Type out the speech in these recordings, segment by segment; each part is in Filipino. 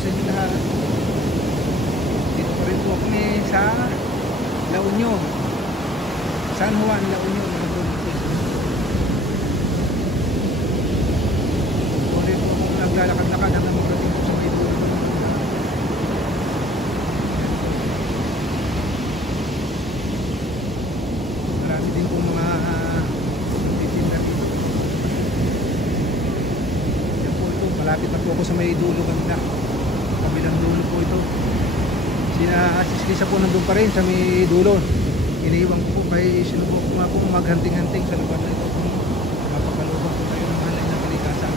sa inyo lahat. Dito pa rin po kami sa La Union, San Juan, La Union, mga bro mga sis. Dito rin po kung naglalakad-lakad hanggang magdating po sa may dulo. Marami din po mga titinda dito. Yan po ito, malapit na po ako sa may dulo kanina. Kabilang dulo po ito. Sina Lisa po nandun pa rin sa may dulo. Iniiwan ko po kay sinubok ko nga po maghanting-hanting sa lugar na ito kung mapakalubang po tayo ng halay na kalikasan.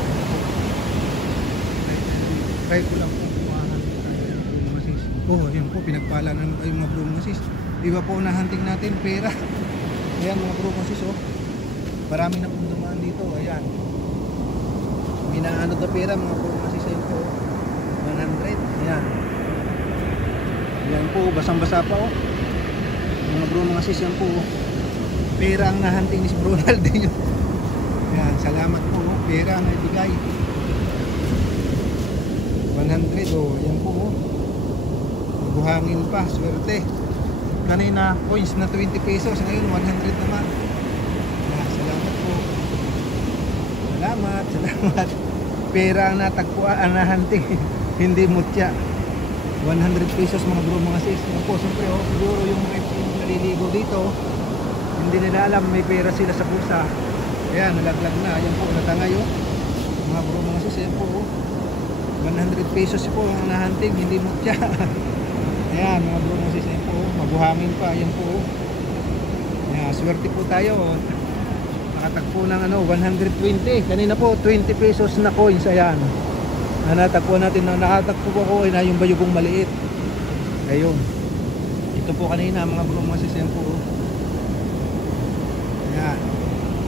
Try ko lang po kumahanting tayo ng mga sis. Oh, yun po, pinagpala na naman tayo mga bro mga sis. Iba po na hunting natin, pera. Ayan mga bro mga sis, oh. Marami na pong dumaan dito, ayan. Minaanod na pera mga bro mga sis, ayun po. 100, ayan. Yan po, basang-basa pa oh. Mga bro mga sis, yan po oh. Pera ang nahanting ni si Bro Ronaldinho. Yan, salamat po oh. Pera ang naibigay 100 oh, yan po oh. Buhangin pa, swerte. Kanina coins na 20 pesos, ngayon 100 naman. Yan, salamat po. Salamat. Pera ang natagpuan, ang nahanting. Hindi mutya. 100 pesos mga bro mga sis. Yan po, siyempre oh, siguro yung naliligo dito, hindi nila alam may pera sila sa bulsa. Ayan, nalaglag na. Yan po, natangay oh. Mga bro mga sis, yan po oh. 100 pesos po ang nahanting, hindi mutya. Ayan, mga bro mga sis, yan po oh. Mabuhangin pa, yan po oh. Ayan, swerte po tayo oh. Nakatagpo ng ano, 120. Kanina po, 20 pesos na coins, ayan. Natagpuan natin na nakatagpo ko na yung bayugong maliit. Ayun. Ito po kanina mga bro mga sis, yan po. Ayan.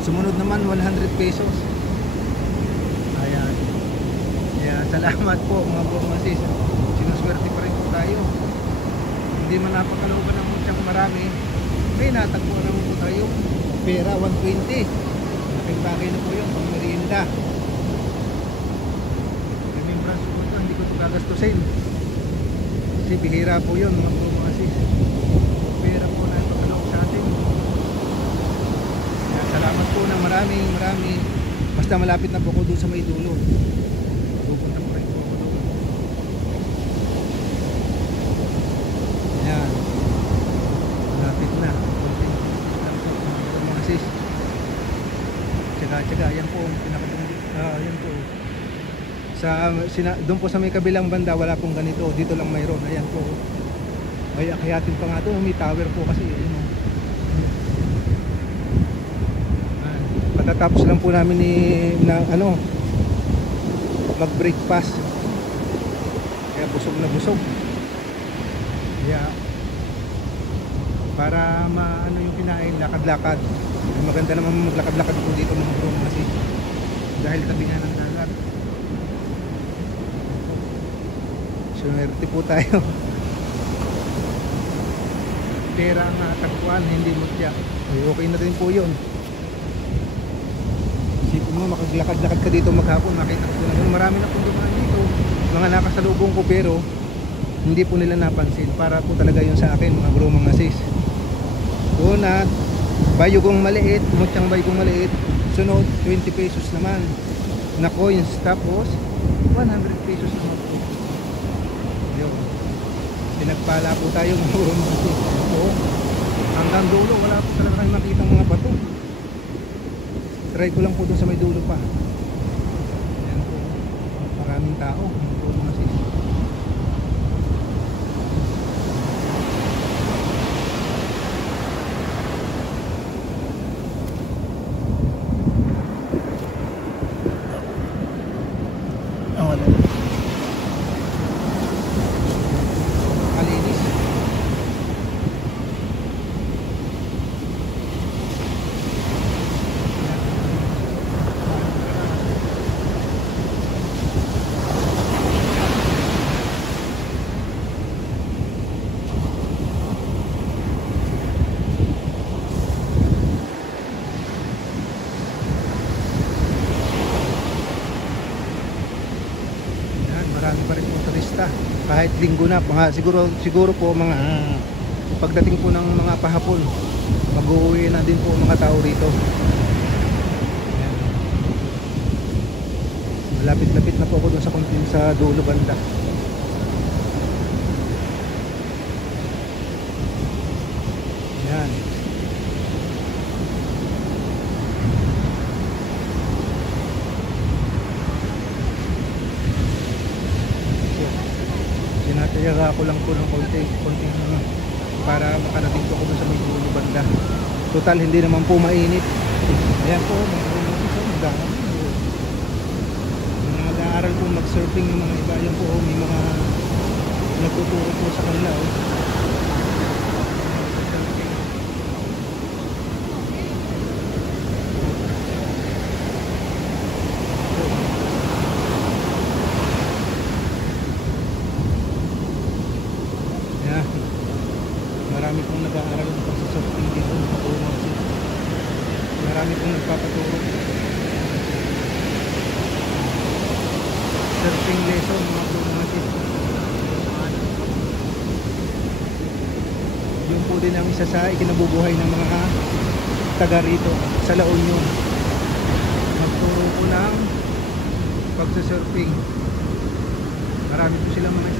Sumunod naman 100 pesos. Ayan. Ayan. Salamat po mga bro mga sis. Sinuswerte pa rin po tayo. Hindi man napakalooban ng mutyang marami. May natagpuan naman po tayo. Pera 120. Laking bagay na po yun pang merienda. Gagastusin kasi bihira po yun mga bro mga sis. Pera po na ipagkalok sa atin. Kaya salamat po ng maraming basta malapit na po ako doon sa may dulo. Pupunta po rin po ako doon. Ayan, malapit na konti lang po mga sis. Tsaga yan po yan po doon po sa may kabilang banda wala pong ganito, dito lang mayroon. Ayan po, may akyatin pa nga ito, may tower po kasi yun. Patatapos lang po namin mag breakfast, kaya busog na busog, kaya para maano yung kinain, lakad-lakad. Maganda naman maglakad-lakad po dito mga bro kasi dahil tabi nga ng dagat. Swerte po tayo. Pera ang natagpuan, hindi mutya. Okay na rin po yun. Isipin mo, makaglakad-lakad ka dito maghapon, makita ko na marami na pong dumaan dito, mga nakasalubong ko, pero hindi po nila napansin. Para po talaga yun sa akin mga bro mga sis. Doon at bayugong maliit, mutyang bayugong maliit, sunod 20 pesos naman na coins, tapos 100 pesos naman po. Pinagpala po tayo mga bro mga sis. Oo, hanggang dulo wala po talaga kayo makita mga bato. Try ko lang po dun sa may dulo pa. Ayan po, maraming tao mga bro mga sis. marami pa rin po turista basta kahit linggo na, siguro po mga pagdating po ng mga pahapon, mag-uwi na din po mga tao rito. Ayan. Malapit-lapit na po ako dun sa dulo banda. Ayan. Sinatayaga ko lang po ng konting para makarating po ako dun sa may dulo banda. Total hindi naman po mainit. Ayan po, nag-aaral po mag-surfing yung mga iba. Ayan po, may mga nagtuturo po sa kanila. Ayan, marami pong nag-aaral ng pagsasurfing dito. Marami pong nagpapaturo. Surfing lesson mga bro mga sis. Yung po din ang isa sa ikinabubuhay ng mga taga rito sa La Union. Magturo po ng pagsasurfing. Marami po silang mga